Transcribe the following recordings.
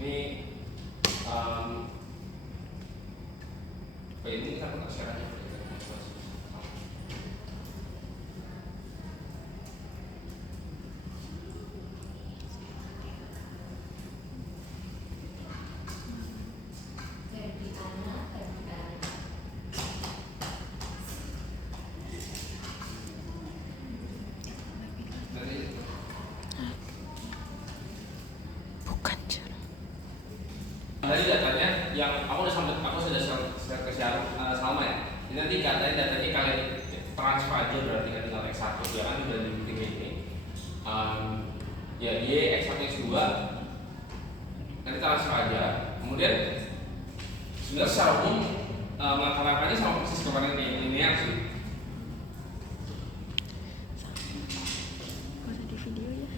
Ini ini kita buka share aja. Tadi datanya yang aku sudah share ke Salma ya. Jadi nanti datanya kalian transfer aja, berarti kan tinggal X1 ya kan udah di tim ini. Ya Y X1 X2 nanti transfer aja. Kemudian sebenarnya secara umum langkah-langkahnya sama persis kemarin yang linear sih. Bisa di video ya.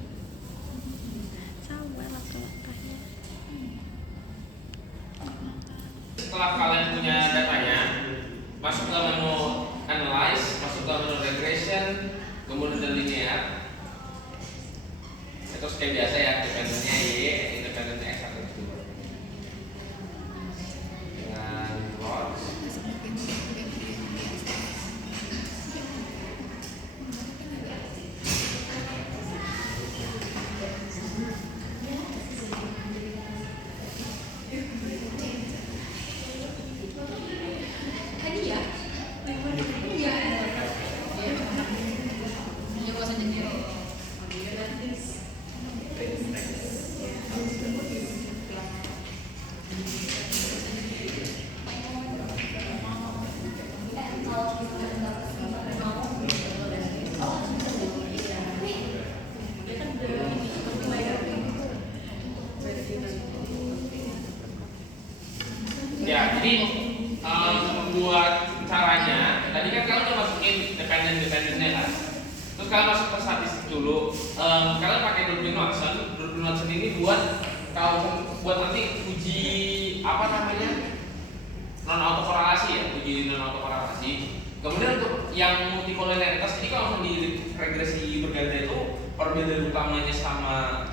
Sama langkah-langkahnya. Setelah kalian punya datanya, masuk ke menu analyze, masuk ke menu regression, kemudian linear. Terus kayak biasa ya, dependennya Y, independennya X1 X2 dengan plot. Ya, jadi buat caranya, tadi kan kalian udah masukin dependennya kan. Terus kalian masuk ke statistik dulu. Kalian pakai Durbin Watson. Durbin Watson ini buat nanti uji apa namanya, non autokorelasi ya, uji non autokorelasi. Kemudian untuk yang multikolinialitas ini kalau di regresi berganda itu perbedaan utamanya sama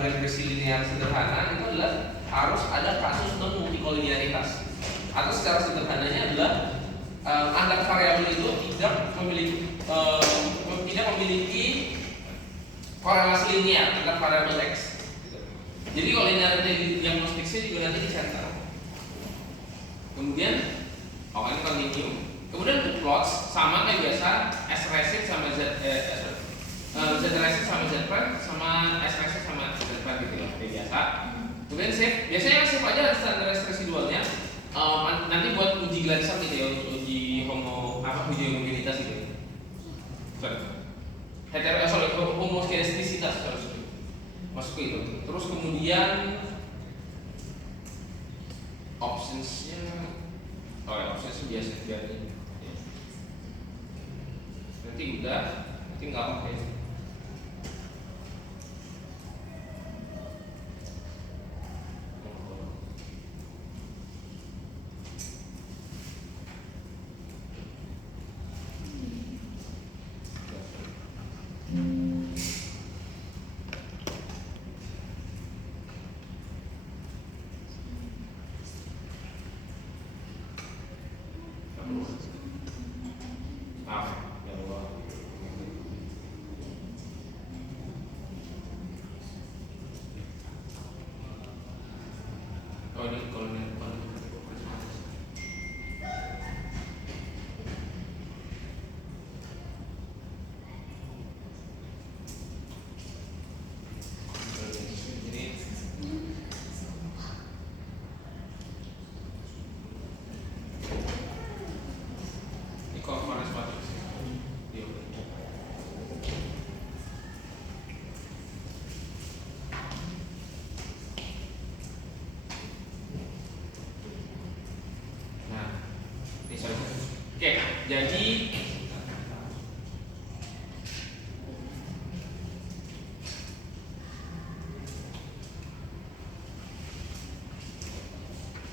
regresi linear sederhana itu adalah harus ada kasus non multikolinialitas. Atau secara sederhananya adalah antar variabel itu tidak memiliki korelasi linear antar variabel X. Jadi kalau linearity diagnostiknya juga nanti di center. Kemudian ini continue. Kemudian untuk plots sama kayak biasa, S resid sama Z resid sama Z prime sama S resid sama Z prime gitu loh, kayak biasa. Kemudian save, biasanya save aja standarized residualnya. Nanti buat uji Gladstone gitu ya, uji homogenitas gitu. Homogenisitas harus masuk ke itu. Terus kemudian optionsnya, optionsnya biasa biasa. Nanti udah, nanti nggak pakai.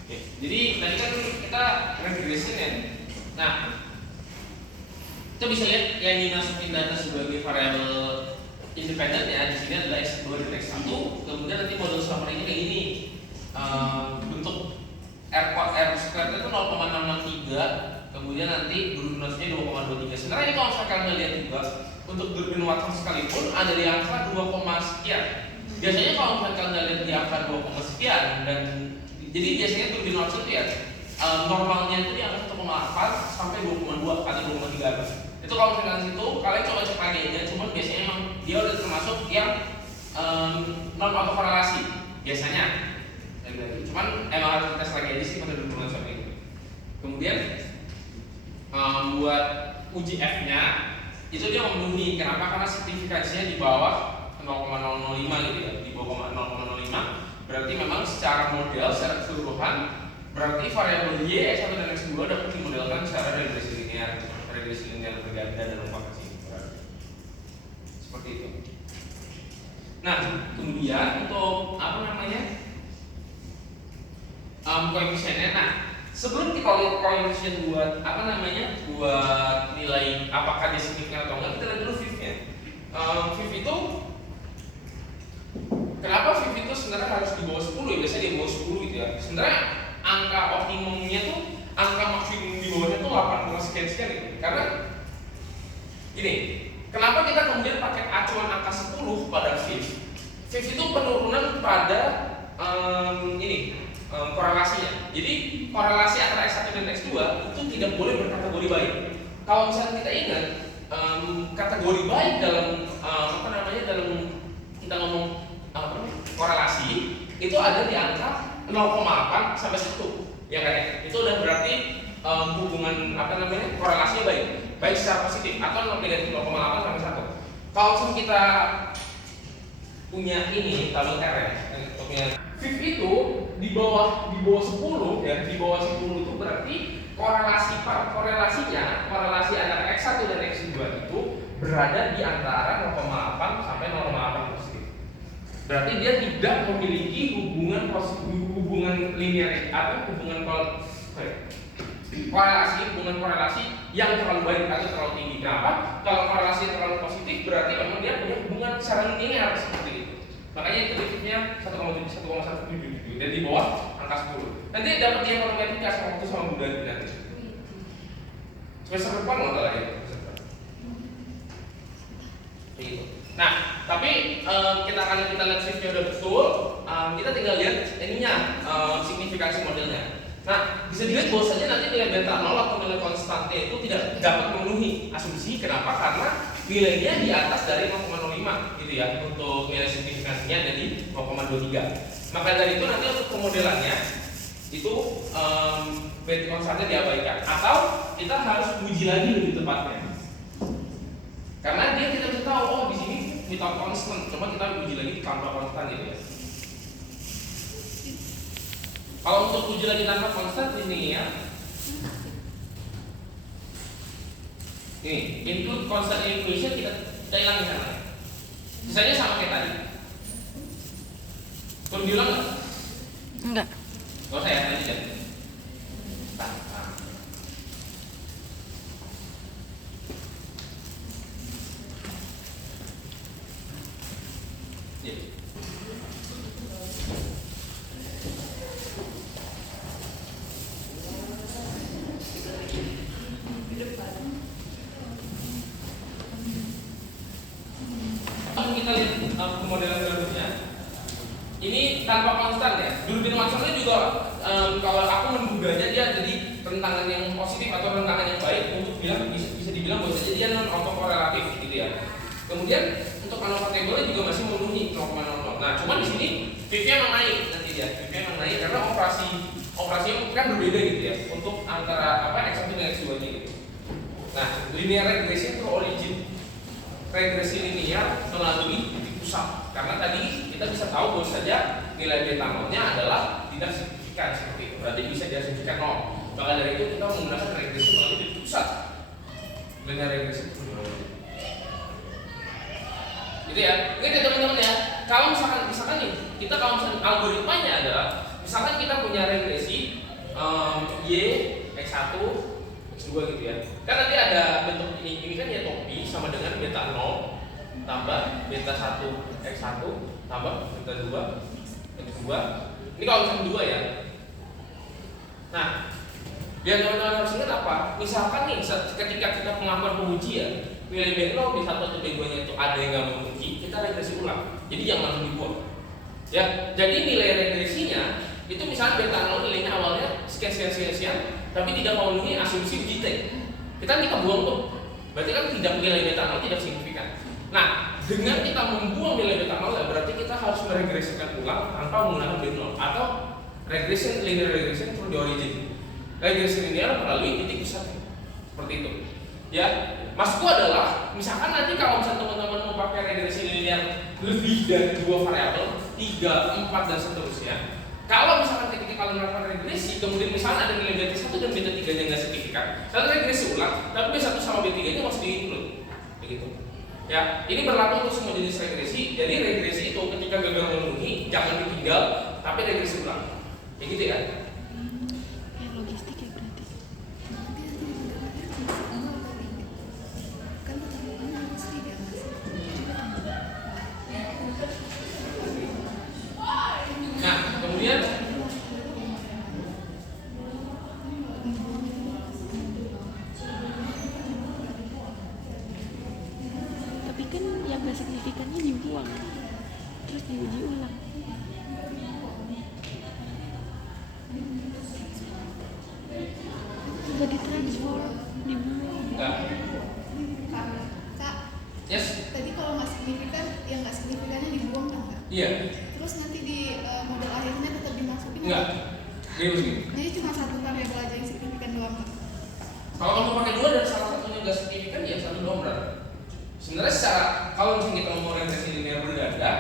Oke, jadi tadi kan kita regression ya. Nah, kita bisa lihat yang dimasukin data sebagai variabel independen ya. Di sini adalah X2 dan X1. Kemudian nanti model summer ini kayak gini. bentuk R square itu 0,663, kemudian nanti Brunosnya 2,23. Sebenarnya ini kalau misalkan kalian lihat juga untuk Durbin Watson sekalipun ada di angka 2, sekian. Biasanya kalau misalkan kalian lihat di angka 2, sekian dan jadi biasanya Durbin Watson itu ya normalnya itu di angka 1,8 sampai 2,2 atau 2,3. Itu kalau misalkan situ kalian coba cek lagi aja, cuman biasanya emang dia udah termasuk yang non autokorelasi biasanya. Cuman emang harus tes lagi aja sih pada Durbin Watson ini. Kemudian buat uji F-nya itu dia memenuhi. Kenapa? Karena signifikansinya di bawah 0,005 gitu ya, di bawah 0,05. Berarti memang secara model, secara keseluruhan, berarti variabel Y, X1 dan X2 dapat dimodelkan secara regresi linear berganda dan propagasi. Seperti itu. Nah, kemudian untuk apa namanya? Koefisiennya. Nah, sebelum kita lihat koefisien buat apa namanya? Buat nilai apakah dia signifikan atau enggak, kita lihat dulu VIF-nya. VIF itu kenapa VIF itu sebenarnya harus di bawah 10 ya? Biasanya di bawah 10 gitu ya. Sebenarnya angka optimumnya tuh, angka maksimum di bawahnya tuh 8, sekian gitu. Karena ini, kenapa kita kemudian pakai acuan angka 10 pada VIF? VIF itu penurunan pada korelasinya. Jadi korelasi antara X1 dan X2 itu tidak boleh berkategori baik. Kalau misalnya kita ingat kategori baik dalam apa namanya, dalam kita ngomong korelasi itu ada di angka 0,8 sampai 1. Ya kan? Itu udah berarti hubungan apa namanya, korelasinya baik secara positif atau negatif 0,8 sampai 1. Kalau misalnya kita punya ini tabel R ya, punya VIF itu di bawah 10 ya, di bawah 10 itu berarti korelasi antara X1 dan X2 itu berada di antara 0,8 sampai 0,8 positif. Berarti dia tidak memiliki hubungan linear atau hubungan korelasi yang terlalu baik atau terlalu tinggi. Kenapa? Kalau korelasi terlalu positif berarti memang dia punya hubungan secara linear seperti itu. Makanya itu VIF-nya 1,7 dan di bawah angka 10. Nanti dapat dia matematika sama waktu sama Bunda nanti. Semester depan nggak lagi. Gitu. Nah, tapi kita lihat VIF-nya udah betul. Kita tinggal lihat ininya signifikansi modelnya. Nah, bisa dilihat bahwasanya nanti nilai beta 0 atau nilai konstante itu tidak dapat memenuhi asumsi. Kenapa? Karena nilainya di atas dari 0,05 gitu ya. Untuk nilai signifikansinya ada di 0,23. Maka dari itu nanti untuk pemodelannya itu beta konstante diabaikan atau kita harus uji lagi lebih tepatnya. Karena dia tidak bisa tahu, oh di sini without constant, coba kita uji lagi tanpa konstan gitu ya. Kalau untuk uji lagi tanpa konstan ini ya, ini include constant equation kita hilang di sana. Sisanya sama kayak tadi. Perlu diulang nggak? Enggak. Gak usah ya, nanti aja. Kita lihat pemodelan berikutnya. Ini tanpa konstan ya. Durbin Watson juga kalau aku menduganya dia jadi rentangan yang positif atau rentangan yang baik untuk bisa dibilang bahwa dia non autokorelatif gitu ya. Kemudian untuk convertible juga masih memenuhi 0,00. Nah, cuma di sini VIF-nya memang naik nanti dia. VIF-nya memang naik karena operasinya kan berbeda gitu ya. Untuk antara X1 dan X2-nya gitu. Nah, linear regression itu origin regresi linear melalui titik pusat. Karena tadi kita bisa tahu bahwa saja nilai beta nolnya adalah tidak signifikan seperti itu. Berarti bisa diasumsikan 0. Maka dari itu kita menggunakan regresi melalui titik pusat. Linear regresi. Gitu ya. Ini teman-teman ya. Kalau misalkan nih, kita kalau misalkan algoritmanya adalah misalkan kita punya regresi Y, X1, X2 gitu ya. Kan nanti ada bentuk ini kan ya topi sama dengan beta 0 tambah beta 1 X1 tambah beta 2 X2 Ini kalau misalkan 2 ya. Nah, yang teman-teman harus ingat apa? Misalkan nih, ketika kita pengakuan penguji ya, nilai B0, B1 atau B2 nya itu ada yang nggak menguji, kita regresi ulang. Jadi jangan langsung dibuang. Ya, jadi nilai regresinya itu misalnya beta 0 nilainya awalnya sekian, tapi tidak memenuhi asumsi uji T. Kita buang tuh. Berarti kan tidak nilai beta 0 tidak signifikan. Nah, dengan kita membuang nilai beta 0 ya berarti kita harus meregresikan ulang tanpa menggunakan B0 atau linear regression from the origin. Regresi linear melalui titik pusat. Seperti itu. Ya, maksudku adalah misalkan nanti kalau misalnya teman-teman mau pakai regresi linear lebih dari 2 variabel, 3, 4 dan seterusnya. Kalau misalkan ketika kalian melakukan regresi, kemudian misalnya ada nilai beta 1 dan beta 3 nya nggak signifikan, kalian regresi ulang, tapi B1 sama B3 nya masih di-include. Begitu. Ya, ini berlaku untuk semua jenis regresi. Jadi regresi itu ketika gagal memenuhi, jangan ditinggal, tapi regresi ulang. Kayak gitu ya. Logistik ya berarti. Nah, kemudian Tapi kan yang gak signifikannya dibuang, terus diuji ulang. Gak ditransform, dibuang. enggak. Kak, Yes. tadi kalau nggak signifikan, yang nggak signifikannya dibuang kan Kak? Iya. Terus nanti di model akhirnya tetap dimasukin. Enggak. Dia begini. Jadi cuma satu variabel aja yang signifikan doang Kak? Kalau kamu pakai 2 dan salah satunya nggak signifikan, ya 1 doang berarti. Sebenarnya secara kalau misalnya kita mau orientasi linear berganda,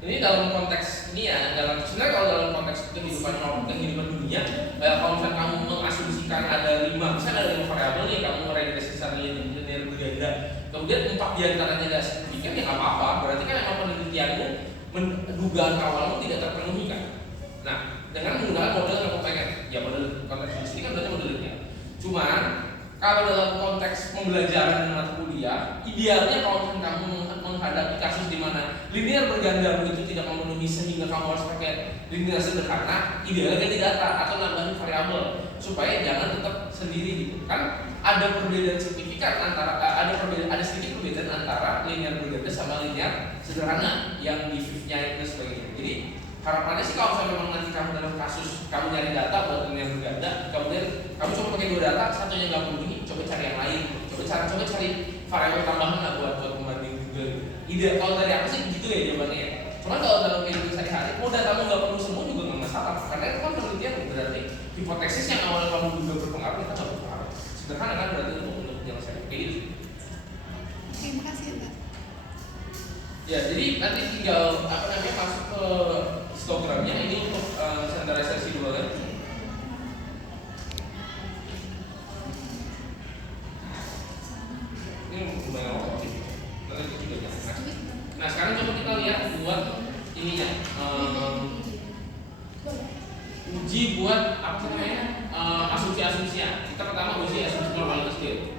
ini dalam konteks ini ya, sebenarnya kalau dalam konteks kehidupan dunia, kalau misalnya kamu mengasumsikan ada 5, misalnya ada 5 variabel nih, kamu meregresi secara linear berganda, kemudian 4 diantaranya nggak signifikan, ya nggak apa-apa. Berarti kan emang penelitianmu, dugaan awalmu tidak terpenuhi kan. Nah, dengan menggunakan model yang kepengen, ya model konteks di sini kan berarti model linear. Cuman kalau dalam konteks pembelajaran dan mata kuliah, idealnya kalau kamu menghadapi kasus di mana linear berganda itu tidak memenuhi sehingga kamu harus pakai linear sederhana, idealnya ganti data atau nambahin variabel supaya jangan tetap sendiri gitu. Kan ada perbedaan signifikan antara ada sedikit perbedaan antara linear berganda sama linear sederhana yang di shift-nya itu sebagainya. Jadi harapannya sih kalau misalnya memang nanti kamu dalam kasus kamu nyari data buat linear berganda, kemudian kamu coba pakai 2 data, satunya nggak memenuhi, coba cari yang lain, coba cari variabel tambahan lah buat pembanding juga. Ide kalau dari aku sih gitu ya jawabannya ya. Cuman kalau dalam kehidupan sehari-hari, mau datamu nggak perlu semua juga nggak masalah, karena itu kan penelitian berarti hipotesis yang awalnya kamu juga berpengaruh kita nggak berpengaruh. Sederhana kan berarti untuk penyelesaian kayak gitu. Terima kasih ya Kak. Ya, jadi nanti tinggal masuk ke histogramnya ini untuk standarisasi dulu kan. Ini lumayan lama sih. Nanti itu juga jangan. Nah, sekarang coba kita lihat buat ininya. Uji buat apa namanya? Asumsi-asumsinya. Kita pertama uji asumsi normalitas dulu.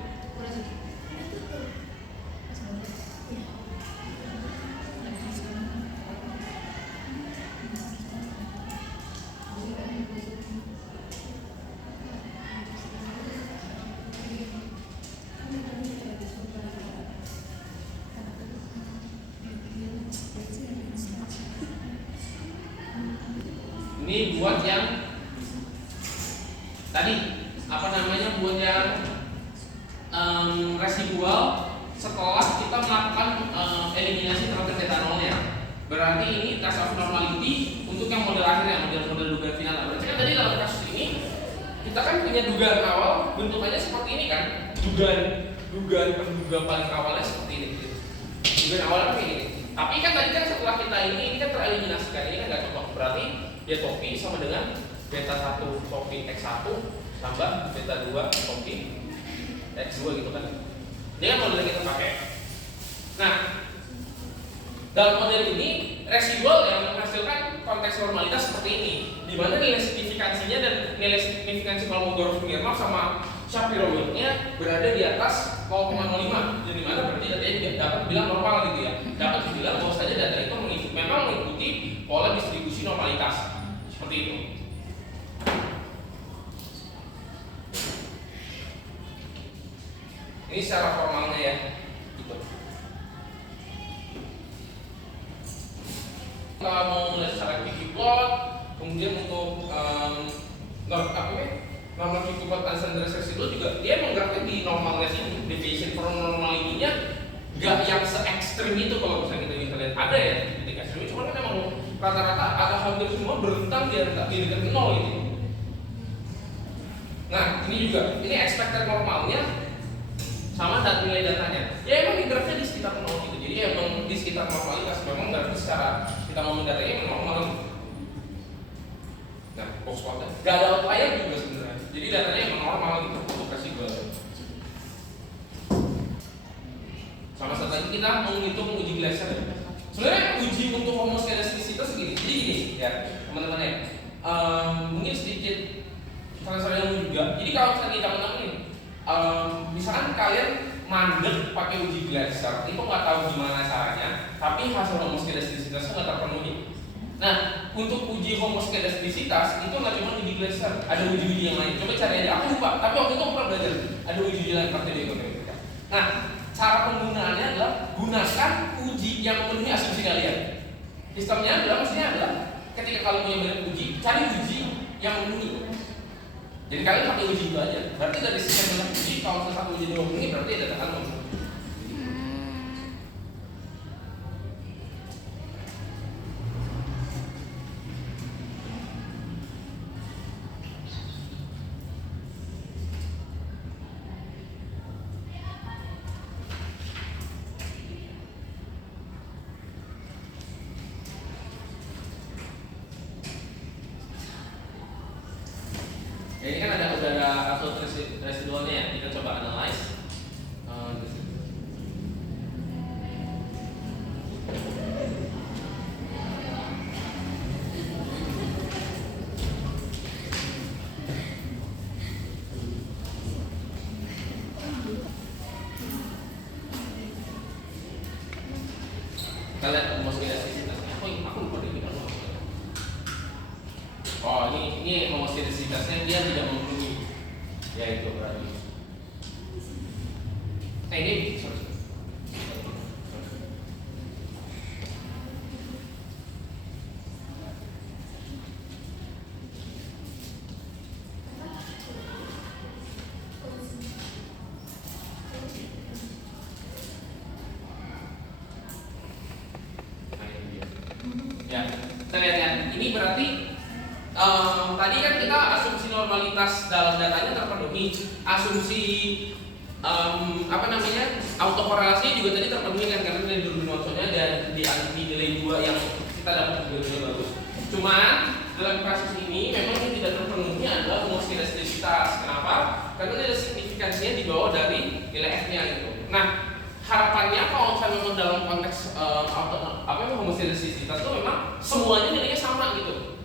Ini buat yang tadi apa namanya, buat yang residual setelah kita melakukan eliminasi terhadap beta nolnya. Berarti ini test of normality untuk yang model akhirnya, model dugaan final. Berarti kan tadi dalam kasus ini kita kan punya dugaan awal bentukannya seperti ini kan, dugaan penduga paling awalnya seperti ini. Dugaan awalnya kayak gini. Tapi kan tadi kan setelah kita ini kan tereliminasikan, ini kan nggak cocok. Berarti dia topi sama dengan beta 1 topi X1 tambah beta 2 topi X2 gitu kan. Ini kan model yang kita pakai. Nah, dalam model ini residual yang menghasilkan konteks normalitas seperti ini, di mana nilai signifikansinya dan nilai signifikansi Kolmogorov-Smirnov sama Shapiro-Wilk-nya berada di atas 0,05. Jadi mana berarti datanya dapat bilang normal gitu ya. Dapat dibilang bahwa saja data itu memang mengikuti pola distribusi normalitas. Seperti itu. Ini secara formalnya ya. Gitu. Kalau mau melihat secara ggplot, kemudian untuk normal ggplot standar residual juga dia menggerakkan di normalnya sini, deviation from normal ininya gak yang se ekstrim itu. Kalau misalnya kita bisa lihat ada ya titik ekstrim, cuma kan emang rata-rata ada hampir semua berentang di dekat nol ini. Nah ini juga, ini expected normalnya sama nilai datanya. Ya emang digeraknya di sekitar nol gitu. Jadi emang di sekitar normalitas, memang berarti secara kita mau mendatanya emang normal. Nah, box plotnya gak ada outlier juga sebenarnya. Jadi datanya emang normal gitu untuk residual. Sama satu lagi kita menghitung uji Glaser. Sebenarnya uji untuk homoskedastisitas segini. Jadi gini ya teman-teman ya, mungkin sedikit salah ilmu juga. Jadi kalau misalnya teman-teman ini, misalkan kalian mandek pakai uji Glaser, itu nggak tahu gimana caranya, tapi hasil homoskedastisitasnya nggak terpenuhi. Nah, untuk uji homoskedastisitas itu nggak cuma uji Glaser, ada uji-uji yang lain. Coba cari aja. Aku lupa, tapi waktu itu aku pernah belajar ada uji-uji lain pakai di ekonomi. Nah, cara penggunaannya adalah gunakan uji yang memenuhi asumsi kalian. Sistemnya adalah maksudnya adalah ketika kalian punya banyak uji, cari uji yang memenuhi. Jadi kalian pakai uji itu aja. Berarti dari sekian banyak uji, kalau satu uji memenuhi, berarti ada data memenuhi. Ini kan ada absolute residualnya ya, kita coba analyze. Kita lihat homoskedastisitasnya. Aku lupa deh kita lupa. Oh ini homoskedastisitasnya dia tidak memenuhi. Ya itu berarti. Nah ini sorry. Ya, kita lihat ya. Ini berarti tadi kan kita asumsi normalitas dalam datanya terpenuhi, asumsi autokorelasi juga tadi terpenuhi kan karena nilai Durbin-Watsonnya dan di nilai 2 yang kita dapat juga bagus. Cuman dalam kasus ini memang yang tidak terpenuhi adalah homoskedastisitas. Kenapa? Karena nilai signifikansinya di bawah dari nilai F-nya gitu. Nah, harapannya kalau misalnya memang dalam konteks homoskedastisitas itu memang semuanya nilainya sama gitu.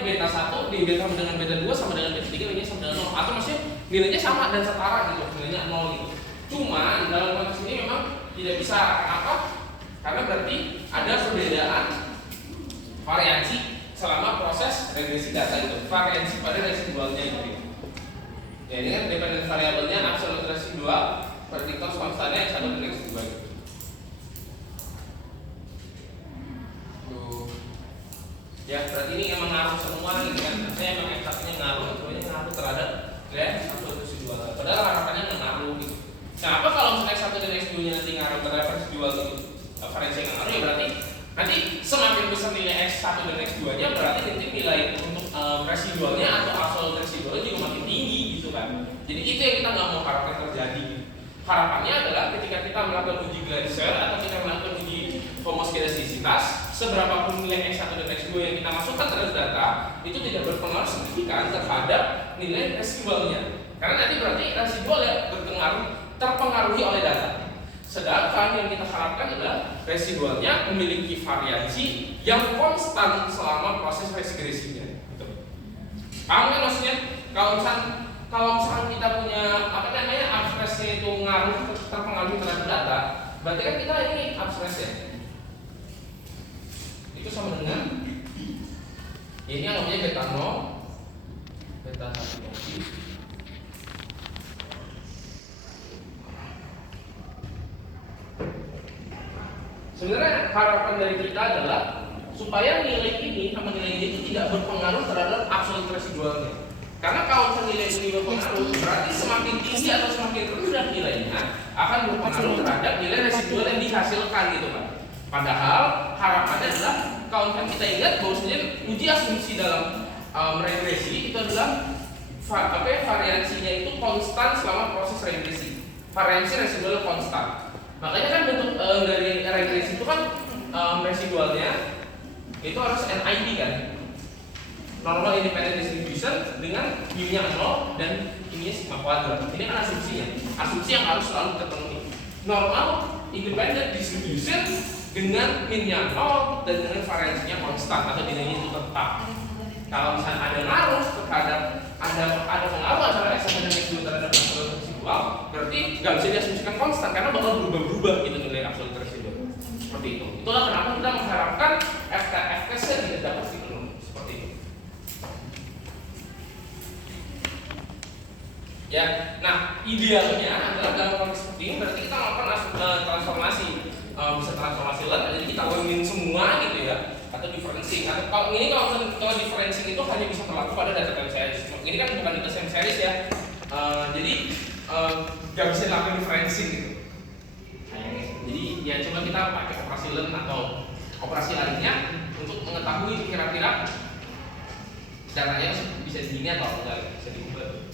Beta 1 di beta dengan beta 2 sama dengan beta 3 nilainya sama dengan 0, atau maksudnya nilainya sama dan setara gitu, nilainya 0 gitu. Cuman dalam konteks ini memang tidak bisa. Kenapa? Karena berarti ada perbedaan variansi selama proses regresi data itu, variansi pada residualnya itu. Ya, ini kan dependent variabelnya absolute residual, predictor konstannya X1 dan X2 gitu. Ya, berarti ini emang ngaruh semua gitu kan. Saya emang X1-nya ngaruh, X2-nya ngaruh terhadap absolute residual. Padahal harapannya nggak ngaruh gitu. Kenapa kalau misalnya X1 dan X2-nya nanti ngaruh terhadap residual itu, variansi yang ngaruh ya berarti nanti semakin besar nilai X1 dan X2-nya berarti nanti nilai untuk residualnya atau absolute residualnya juga makin tinggi gitu kan. Jadi itu yang kita nggak mau harapkan terjadi. Harapannya adalah ketika kita melakukan uji Glaser atau kita melakukan uji homoskedastisitas, seberapapun nilai X1 dan X2 yang kita masukkan terhadap data itu tidak berpengaruh signifikan terhadap nilai residualnya. Karena nanti berarti residual ya terpengaruhi oleh data. Sedangkan yang kita harapkan adalah residualnya memiliki variansi yang konstan selama proses regresinya. Gitu. Paham kan maksudnya? Kalau misalkan kita punya abstresnya itu terpengaruhi terhadap data, berarti kan kita ini abstresnya itu sama dengan Ini yang namanya beta 0, beta 1 negatif. Sebenarnya harapan dari kita adalah supaya nilai ini sama nilai ini itu tidak berpengaruh terhadap absolut residualnya. Karena kalau nilai ini berpengaruh, berarti semakin tinggi atau semakin rendah nilainya akan berpengaruh terhadap nilai residual yang dihasilkan gitu kan. Padahal harapannya adalah kalau kita ingat bahwasanya uji asumsi dalam regresi itu adalah variansinya itu konstan selama proses regresi. Variansi residual konstan. Makanya kan bentuk dari regresi itu kan residualnya itu harus NID kan, normal independent distribution dengan mu-nya 0 dan ininya sigma kuadrat. Ini kan asumsinya, asumsi yang harus selalu terpenuhi. Normal independent distribution dengan min-nya 0 dan dengan variansinya konstan atau nilainya itu tetap. Kalau misalnya ada ngaruh terhadap ada pengaruh antara S1 dan S2 terhadap absolut residual, berarti nggak bisa diasumsikan konstan karena bakal berubah-ubah gitu nilai absolut residual. Seperti itu. Itulah kenapa kita mengharapkan FTS-nya tidak dapat dipenuhi seperti itu. Ya, nah idealnya adalah dalam konteks seperti ini berarti kita melakukan transformasi, bisa transformasi LEN, jadi kita learning semua gitu ya, atau differencing. Atau kalau differencing itu hanya bisa berlaku pada data time series. Ini kan bukan data time series ya, jadi nggak bisa dilakukan differencing gitu. Jadi ya coba kita pakai operasi LEN atau operasi lainnya untuk mengetahui kira-kira datanya bisa begini atau enggak, bisa diubah.